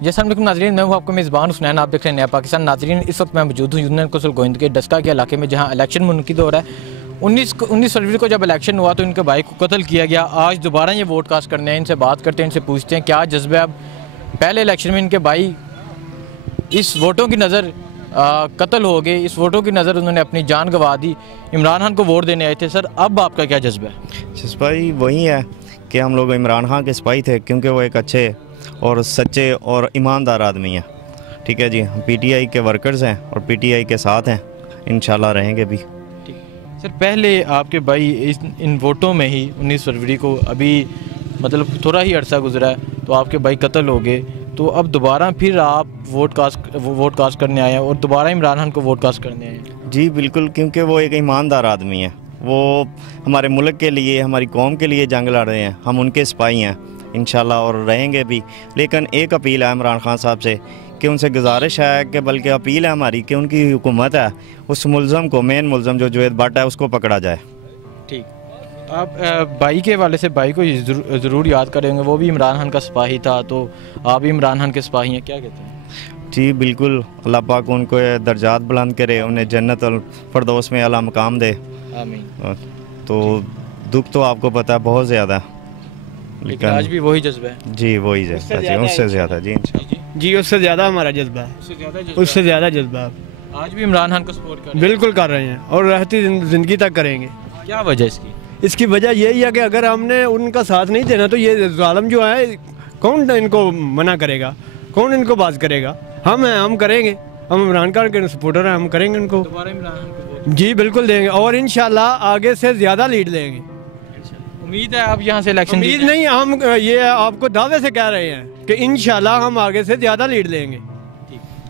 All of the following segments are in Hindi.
जैसा हम नाज़रीन, मैं हूँ आपको मेज़बान हुसनैन, आप देख रहे हैं नया पाकिस्तान। नाज़रीन, इस वक्त मैं मौजूद हूँ यूनियन कौंसिल गोविंद के डस्का के इलाके में, जहाँ इलेक्शन मुनक़िद हो रहा है। 19 फरवरी को जब इलेक्शन हुआ तो इनके भाई को कत्ल किया गया। आज दोबारा ये वोट कास्ट करने हैं। इनसे बात करते हैं, इनसे पूछते हैं क्या जज्बा। अब पहले इलेक्शन में इनके भाई इस वोटों की नज़र कत्ल हो गए, इस वोटों की नज़र उन्होंने अपनी जान गंवा दी। इमरान खान को वोट देने आए थे। सर, अब आपका क्या जज्बा है? जज्बा ही वही है कि हम लोग इमरान खान के सिपाही थे, क्योंकि वो एक अच्छे और सच्चे और ईमानदार आदमी हैं। ठीक है जी, हम पीटीआई के वर्कर्स हैं और पीटीआई के साथ हैं, इंशाल्लाह रहेंगे भी। सर, पहले आपके भाई इन वोटों में ही 19 फरवरी को, अभी मतलब थोड़ा ही अरसा गुजरा है तो आपके भाई कत्ल हो गए, तो अब दोबारा फिर आप वोट कास्ट करने आए हैं और दोबारा इमरान खान को वोट कास्ट करने आए हैं? जी बिल्कुल, क्योंकि वो एक ईमानदार आदमी है। वो हमारे मुल्क के लिए, हमारी कौम के लिए जंग लड़ रहे हैं, हम उनके सिपाही हैं इंशाल्लाह और रहेंगे भी। लेकिन एक अपील है इमरान खान साहब से कि उनसे गुजारिश है कि, बल्कि अपील है हमारी, कि उनकी हुकूमत है उस मुलज़म को, मेन मुलज़म जो जुवैद भट्ट है, उसको पकड़ा जाए। ठीक, आप भाई के हवाले से भाई को ज़रूर याद करेंगे, वो भी इमरान खान का सिपाही था, तो आप भी इमरान खान के सिपाही हैं, क्या कहते हैं? जी बिल्कुल, अल्लाह पाक उनको दर्जात बुलंद करे, उन्हें जन्नत और फरदौस में आला मकाम दे। आमीन। तो दुख तो आपको पता है बहुत ज़्यादा, लेकिन आज भी वही जज्बा है। जी वही जज्बा जी, उससे ज़्यादा जी जी, उससे ज़्यादा हमारा जज्बा है, उससे ज़्यादा जज्बा। आज भी इमरान खान को सपोर्ट कर रहे हैं? बिल्कुल कर रहे हैं और रहती ज़िंदगी तक करेंगे। क्या वजह इसकी? इसकी वजह यही है कि अगर हमने उनका साथ नहीं देना तो ये ज़ालिम जो है, कौन इनको मना करेगा, कौन इनको बात करेगा? हम हैं, हम करेंगे, हम इमरान खान के सपोर्टर हैं, हम करेंगे उनको। दोबारा इमरान खान को वोट? जी बिल्कुल देंगे और इंशाल्लाह आगे से ज़्यादा लीड लेंगे। उम्मीद है आप यहाँ से इलेक्शन? उम्मीद नहीं, हम ये आपको दावे से कह रहे हैं कि इंशाल्लाह हम आगे से ज़्यादा लीड लेंगे।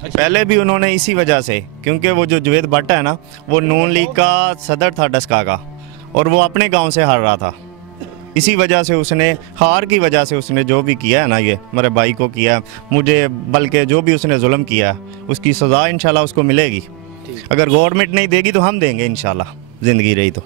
पहले भी उन्होंने इसी वजह से, क्योंकि वो जो जुवैद भट्ट है ना, वो नून लीग का सदर था डस्का का, और वो अपने गांव से हार रहा था। इसी वजह से उसने, हार की वजह से उसने जो भी किया है ना, ये मेरे भाई को किया, मुझे, बल्कि जो भी उसने जुल्म किया उसकी सज़ा इंशाल्लाह उसको मिलेगी। अगर गवर्नमेंट नहीं देगी तो हम देंगे इंशाल्लाह, ज़िंदगी रही तो।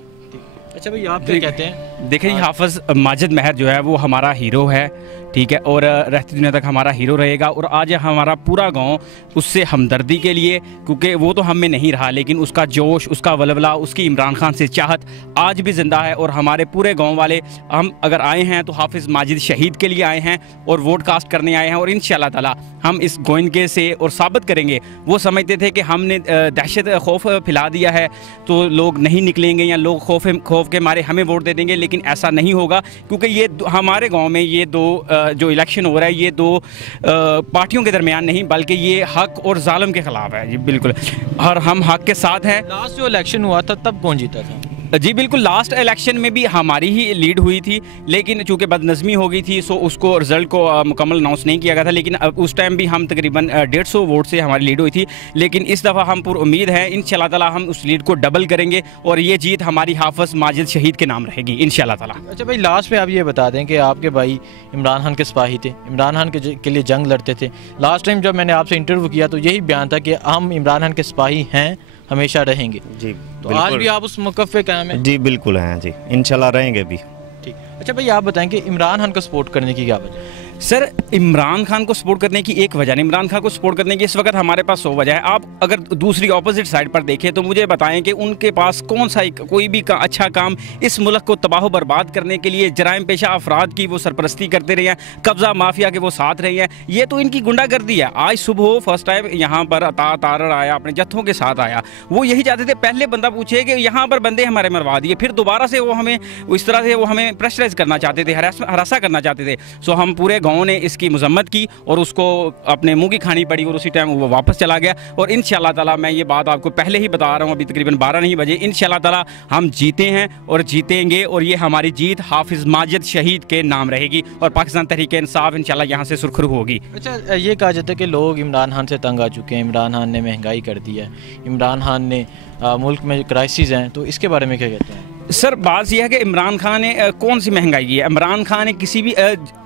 अच्छा भाई, आप क्या कहते हैं? देखें, हाफिज़ माजिद महर जो है वो हमारा हीरो है, ठीक है, और रहती दुनिया तक हमारा हीरो रहेगा। और आज हमारा पूरा गांव उससे हमदर्दी के लिए, क्योंकि वो तो हम में नहीं रहा, लेकिन उसका जोश, उसका वलवला, उसकी इमरान खान से चाहत आज भी ज़िंदा है। और हमारे पूरे गांव वाले, हम अगर आए हैं तो हाफिज़ माजिद शहीद के लिए आए हैं और वोट कास्ट करने आए हैं। और इंशाअल्लाह ताला हम इस गोइंदके से और साबित करेंगे। वो समझते थे कि हमने दहशत खौफ फैला दिया है तो लोग नहीं निकलेंगे या लोग खौफ के मारे हमें वोट दे देंगे, लेकिन ऐसा नहीं होगा, क्योंकि ये हमारे गांव में ये दो जो इलेक्शन हो रहा है, ये दो पार्टियों के दरमियान नहीं, बल्कि ये हक और जालिम के खिलाफ है। जी बिल्कुल, और हम हक के साथ हैं। लास्ट जो इलेक्शन हुआ था तब कौन जीता था? जी बिल्कुल, लास्ट इलेक्शन में भी हमारी ही लीड हुई थी, लेकिन चूंकि बदनज़मी हो गई थी सो उसको रिज़ल्ट को मुकम्मल अनाउंस नहीं किया गया था। लेकिन उस टाइम भी हम तकरीबन 150 वोट से हमारी लीड हुई थी। लेकिन इस दफ़ा हम पूरी उम्मीद है इंशाअल्लाह ताला हम उस लीड को डबल करेंगे और ये जीत हमारी हाफिज़ माजिद शहीद के नाम रहेगी इंशाअल्लाह ताला। अच्छा भाई, लास्ट में आप ये बता दें कि आपके भाई इमरान खान के सिपाही थे, इमरान खान के लिए जंग लड़ते थे। लास्ट टाइम जब मैंने आपसे इंटरव्यू किया तो यही बयान था कि हम इमरान खान के सिपाही हैं, हमेशा रहेंगे। जी, तो आज भी आप उस मौक़िफ़ पे कायम हैं? जी बिल्कुल हैं जी, इंशाल्लाह रहेंगे भी। ठीक। अच्छा भाई, आप बताएं कि इमरान खान को सपोर्ट करने की क्या वजह है? सर, इमरान खान को सपोर्ट करने की एक वजह नहीं, इमरान खान को सपोर्ट करने की इस वक्त हमारे पास 100 वजह है। आप अगर दूसरी ऑपोजिट साइड पर देखें तो मुझे बताएं कि उनके पास कौन सा कोई भी अच्छा काम इस मुल्क को तबाह बर्बाद करने के लिए जराइम पेशा अफराद की वो सरपरस्ती करते रहे हैं, कब्ज़ा माफिया के वो साथ रहे हैं। ये तो इनकी गुंडागर्दी है। आज सुबह फर्स्ट टाइम यहाँ पर अता तारड़ आया, अपने जत्थों के साथ आया। वो यही चाहते थे, पहले बंदा पूछे कि यहाँ पर बंदे हमारे मरवा दिए, फिर दोबारा से वो हमें इस तरह से वो हमें प्रेशराइज करना चाहते थे, हरासा करना चाहते थे। सो हम पूरे गाँव ने इसकी मजम्मत की और उसको अपने मुंह की खानी पड़ी और उसी टाइम वो वापस चला गया। और इंशाअल्लाह ताला मैं ये बात आपको पहले ही बता रहा हूँ, अभी तकरीबन 12 नहीं बजे, इंशाअल्लाह ताला हम जीते हैं और जीतेंगे। और ये हमारी जीत हाफिज़ माजिद शहीद के नाम रहेगी और पाकिस्तान तहरीक इंसाफ इंशाअल्लाह यहाँ से सुरखरू होगी। अच्छा, ये कहा जाता है कि लोग इमरान खान से तंग आ चुके हैं, इमरान खान ने महंगाई कर दी है, इमरान खान ने मुल्क में क्राइसिस हैं, तो इसके बारे में क्या कहते हैं? सर बात यह है कि इमरान खान ने कौन सी महंगाई की है। इमरान खान ने किसी भी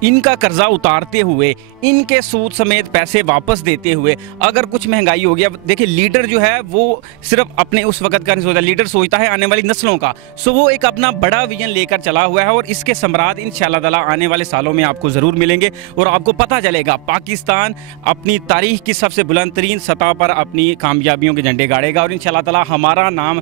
इनका कर्जा उतारते हुए, इनके सूद समेत पैसे वापस देते हुए अगर कुछ महंगाई हो गया, देखिए लीडर जो है वो सिर्फ अपने उस वक्त का नहीं सोचता, लीडर सोचता है आने वाली नस्लों का। सो वो एक अपना बड़ा विजन लेकर चला हुआ है और इसके सम्राट इंशाअल्लाह ताला आने वाले सालों में आपको ज़रूर मिलेंगे और आपको पता चलेगा पाकिस्तान अपनी तारीख की सबसे बुलंद तरीन सतह पर अपनी कामयाबियों के झंडे गाड़ेगा और इंशाअल्लाह ताला हमारा नाम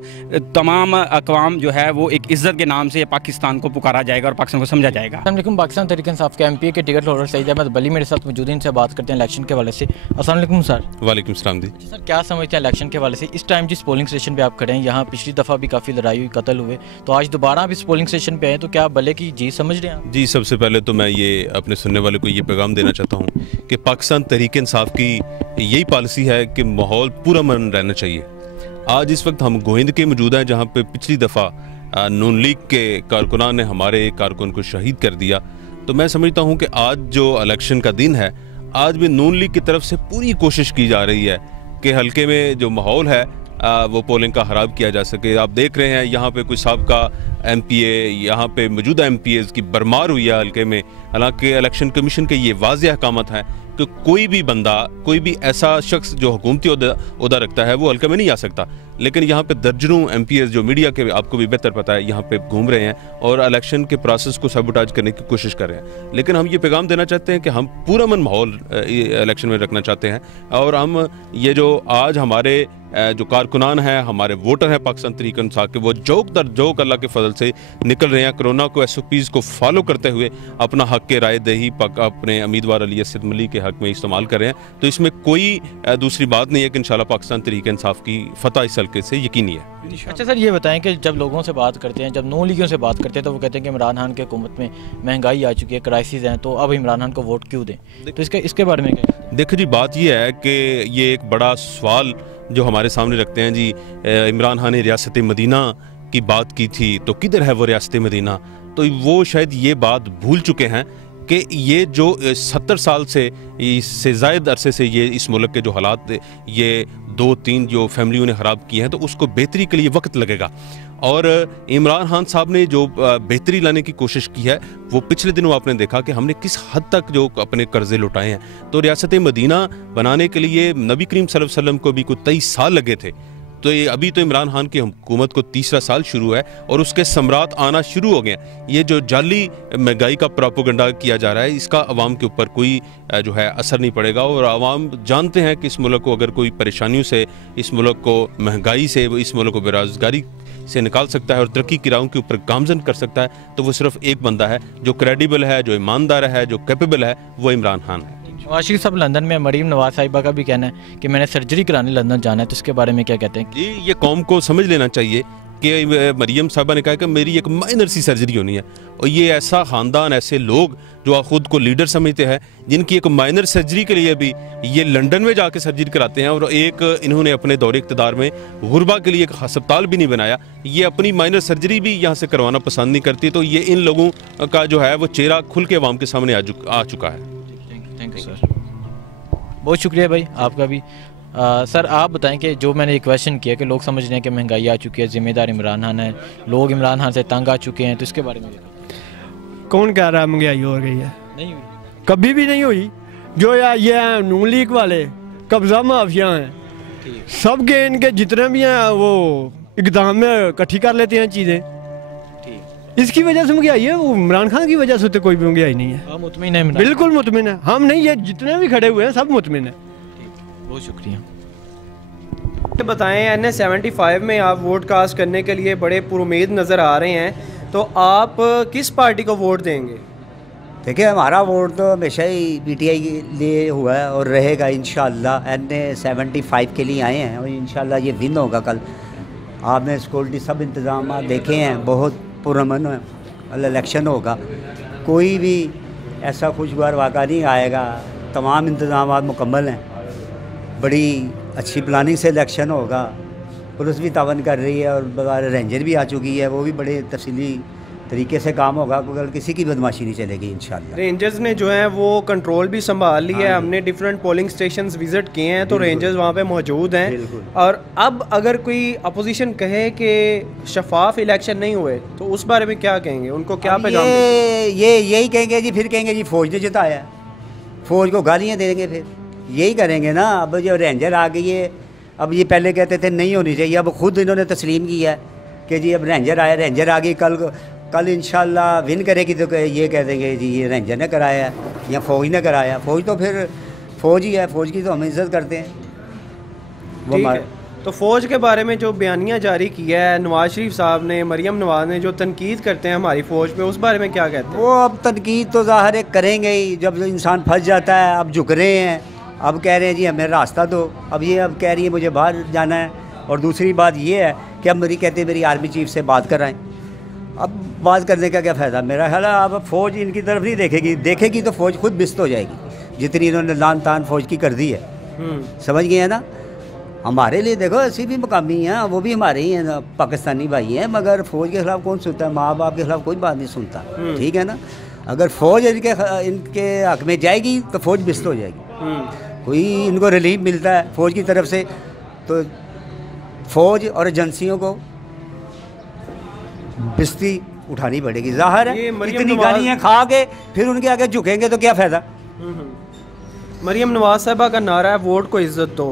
तमाम अक़वाम जो है वो एक इज्जत के नाम से पाकिस्तान को पुकारा जाएगा और पाकिस्तान को समझा जाएगा। अस्सलाम पाकिस्तान तहरीक इंसाफ के एमपी के टिकट होल्डर सईद अहमद बली मेरे साथ मौजूद हैं, इनसे बात करते हैं इलेक्शन के हवाले से। अस्सलाम वालेकुम सर। वालेकुम सलाम जी। सर क्या समझते हैं इलेक्शन के हवाले से? इस टाइम जिस पोलिंग स्टेशन पे आप खड़े हैं, यहाँ पिछली दफ़ा भी काफ़ी लड़ाई हुई, कत्ल हुए, तो आज दोबारा आप इस पोलिंग स्टेशन पे आए, तो क्या भले की जी समझ रहे हैं? जी, सबसे पहले तो मैं ये अपने सुनने वाले को ये पैगाम देना चाहता हूँ कि पाकिस्तान तहरीक इंसाफ की यही पॉलिसी है कि माहौल पूरा अमन रहना चाहिए। आज इस वक्त हम गोहिंद के मौजूद हैं, जहाँ पे पिछली दफ़ा नून लीग के कारकुनान ने हमारे एक कारकुन को शहीद कर दिया। तो मैं समझता हूँ कि आज जो इलेक्शन का दिन है, आज भी नून लीग की तरफ से पूरी कोशिश की जा रही है कि हल्के में जो माहौल है वो पोलिंग का खराब किया जा सके। आप देख रहे हैं यहाँ पे कोई साहबका MPA, यहाँ पे मौजूदा MPAs की बरमार हुई है हल्के में। हालांकि इलेक्शन कमीशन के ये वाज़ेह अहकामत हैं कि कोई भी बंदा, कोई भी ऐसा शख्स जो हुकूमती ओहदा रखता है वो हल्के में नहीं आ सकता। लेकिन यहाँ पे दर्जनों MPAs जो मीडिया के आपको भी बेहतर पता है यहाँ पे घूम रहे हैं और इलेक्शन के प्रोसेस को सबोटाज करने की कोशिश कर रहे हैं। लेकिन हम ये पैगाम देना चाहते हैं कि हम पूरा अमन माहौल इलेक्शन में रखना चाहते हैं और हम ये जो आज हमारे जो कारकुनान हैं, हमारे वोटर हैं पाकिस्तान तहरीक इंसाफ के, वो जोक दर जोक अल्लाह के फजल से निकल रहे हैं। कोरोना को SOPs को फॉलो करते हुए अपना हक के राय दही अपने उम्मीदवार अली असद मलिक के हक में इस्तेमाल कर रहे हैं। तो इसमें कोई दूसरी बात नहीं है कि इंशाल्लाह पाकिस्तान तहरीक इंसाफ की फतह इस हल्के से यकीनी है। अच्छा सर, ये बताएं कि जब लोगों से बात करते हैं, जब नौ लीगियों से बात करते हैं, तो वो कहते हैं कि इमरान खान की हुकूमत में महंगाई आ चुकी है, क्राइसिस हैं, तो अब इमरान खान को वोट क्यों दें? तो इसके बारे में क्या? देखो जी, बात ये है कि ये एक बड़ा सवाल जो हमारे सामने रखते हैं जी। इमरान खान ने रियासत मदीना की बात की थी, तो किधर है वो रियासत मदीना? तो वो शायद ये बात भूल चुके हैं कि ये जो 70 साल से इससे ज़ायद अरसे से ये इस मुल्क के जो हालात ये 2-3 जो फैमिलियों ने ख़राब किए हैं, तो उसको बेहतरी के लिए वक्त लगेगा। और इमरान खान साहब ने जो बेहतरी लाने की कोशिश की है, वो पिछले दिनों आपने देखा कि हमने किस हद तक जो अपने कर्जे लुटाए हैं। तो रियासत मदीना बनाने के लिए नबी करीम सल्लल्लाहु अलैहि वसल्लम को भी कोई 23 साल लगे थे। तो ये अभी तो इमरान खान की हुकूमत को तीसरा साल शुरू है और उसके सम्राट आना शुरू हो गए। ये जो जाली महंगाई का प्रोपोगंडा किया जा रहा है, इसका अवाम के ऊपर कोई जो है असर नहीं पड़ेगा। और अवाम जानते हैं कि इस मुल्क को अगर कोई परेशानियों से, इस मुल्क को महंगाई से, इस मुल्क को बेरोज़गारी से निकाल सकता है और तरक्की की राहों के ऊपर गामजन कर सकता है, तो वो सिर्फ एक बंदा है जो क्रेडिबल है, जो ईमानदार है, जो कैपेबल है, वो इमरान खान है। नवाज साहब लंदन में, मरीम नवाज साहिबा का भी कहना है कि मैंने सर्जरी कराने लंदन जाना है, तो इसके बारे में क्या कहते हैं? जी, ये कौम को समझ लेना चाहिए कि मरीम साहिबा ने कहा कि मेरी एक माइनर सी सर्जरी होनी है। और ये ऐसा ख़ानदान, ऐसे लोग जो ख़ुद को लीडर समझते हैं, जिनकी एक माइनर सर्जरी के लिए भी ये लंदन में जाके सर्जरी कराते हैं। और एक इन्होंने अपने दौरे इक़्तिदार में गुरबा के लिए एक अस्पताल भी नहीं बनाया, ये अपनी माइनर सर्जरी भी यहाँ से करवाना पसंद नहीं करती। तो ये इन लोगों का जो है वो चेहरा खुल के अवाम के सामने आ चुका है। थैंक यू सर, बहुत शुक्रिया भाई आपका भी। सर आप बताएं कि जो मैंने एक क्वेश्चन किया कि लोग समझ रहे हैं कि महंगाई आ चुकी है, जिम्मेदार इमरान खान है, लोग इमरान खान से तंग आ चुके हैं, तो इसके बारे में कौन कह रहा है महंगाई हो गई है? नहीं हुई, कभी भी नहीं हुई। जो ये नून लीग वाले कब्जा माफिया हैं, सब के इनके जितने भी हैं वो इकदाम में इकट्ठी कर लेते हैं चीज़ें। इसकी वजह से महंगाई है, वो इमरान खान की वजह से तो कोई भी महंगाई नहीं है। मुतमिन है? बिल्कुल मुतमिन है हम, नहीं ये जितने भी खड़े हुए हैं सब मुतमिन है। बहुत शुक्रिया। बताएं, NS-75 में आप वोट कास्ट करने के लिए बड़े पुरुमीद नज़र आ रहे हैं, तो आप किस पार्टी को वोट देंगे? देखिए, हमारा वोट तो हमेशा ही PTI के लिए हुआ है और रहेगा इंशाअल्लाह। NS-75 के लिए आए हैं और इंशाअल्लाह ये विन होगा कल। आपने सिक्योरिटी सब इंतजाम देखे हैं, बहुत पुरअमन इलेक्शन होगा, कोई भी ऐसा खुशगवार वाक़ा नहीं आएगा। तमाम इंतजाम मुकम्मल हैं, बड़ी अच्छी प्लानिंग से इलेक्शन होगा। पुलिस भी तावन कर रही है और बग़ैर रेंजर भी आ चुकी है, वो भी बड़े तफसीली तरीके से काम होगा, कल किसी की बदमाशी नहीं चलेगी इंशाल्लाह। रेंजर्स ने जो है वो कंट्रोल भी संभाल लिया है, हमने डिफरेंट पोलिंग स्टेशंस विजिट किए हैं तो रेंजर्स वहाँ पे मौजूद हैं। और अब अगर कोई अपोजिशन कहे कि शफाफ इलेक्शन नहीं हुए तो उस बारे में क्या कहेंगे, उनको क्या पैगाम ये यही कहेंगे जी, फिर कहेंगे जी फौज ने जिताया, फौज को गालियाँ देंगे, फिर यही करेंगे ना। अब जो रेंजर आ गई है, अब ये पहले कहते थे नहीं होनी चाहिए, अब खुद इन्होंने तस्लीम किया है कि जी अब रेंजर आया, रेंजर आ गई, कल इंशाल्लाह विन करेगी तो ये कह देंगे जी ये रेंजर ने कराया या फ़ौज ने कराया। फ़ौज तो फिर फ़ौज ही है, फ़ौज की तो हम इज़्ज़त करते हैं। वो ठीक है, तो फ़ौज के बारे में जो बयानिया जारी किया है नवाज शरीफ साहब ने, मरियम नवाज ने, जो तनकीद करते हैं हमारी फ़ौज पे, उस बारे में क्या कहते हैं? वो अब तनकीद तो ज़ाहिर है करेंगे ही, जब इंसान फंस जाता है। अब झुक रहे हैं, अब कह रहे हैं जी हमें रास्ता दो, अब ये अब कह रही है मुझे बाहर जाना है। और दूसरी बात ये है कि अब मेरी कहते हैं मेरी आर्मी चीफ से बात कराएं। अब बात करने का क्या फ़ायदा, मेरा ख्याल है अब फ़ौज इनकी तरफ नहीं देखेगी तो फ़ौज खुद बिस्त हो जाएगी, जितनी इन्होंने लान तान फ़ौज की कर दी है। समझ गए हैं ना। हमारे लिए देखो ऐसी भी मकामी हैं, वो भी हमारे ही हैं, पाकिस्तानी भाई हैं, मगर फ़ौज के ख़िलाफ़ कौन सुनता है, माँ बाप के ख़िलाफ़ कोई बात नहीं सुनता। ठीक है ना। अगर फ़ौज इनके हक़ में जाएगी तो फ़ौज बिस्त हो जाएगी। कोई इनको रिलीफ मिलता है फ़ौज की तरफ से तो फ़ौज और एजेंसियों को बिस्ती उठानी पड़ेगी। ज़ाहिर है इतनी गालियाँ खा के फिर उनके आगे झुकेंगे तो क्या फ़ायदा। मरियम नवाज साहबा का नारा है वोट को इज्जत दो।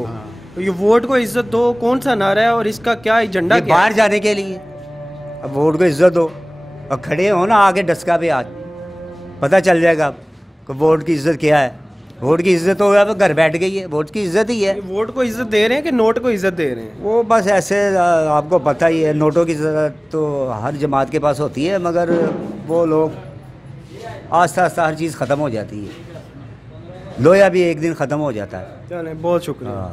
तो ये वोट को इज्जत दो कौन सा नारा है और इसका क्या एजेंडा क्या बाहर जाने के लिए? अब वोट को इज्जत दो और खड़े हो ना आगे डस्का पे, आज पता चल जाएगा कि वोट की इज्जत क्या है। वोट की इज्जत हो गया तो घर बैठ गई है, वोट की इज्जत ही है। वोट को इज्जत दे रहे हैं कि नोट को इज्जत दे रहे हैं? वो बस ऐसे आपको पता ही है, नोटों की इज्जत तो हर जमात के पास होती है, मगर वो लोग आस्ता आस्ता हर चीज़ ख़त्म हो जाती है। लोया भी एक दिन ख़त्म हो जाता है। चलें, बहुत शुक्रिया।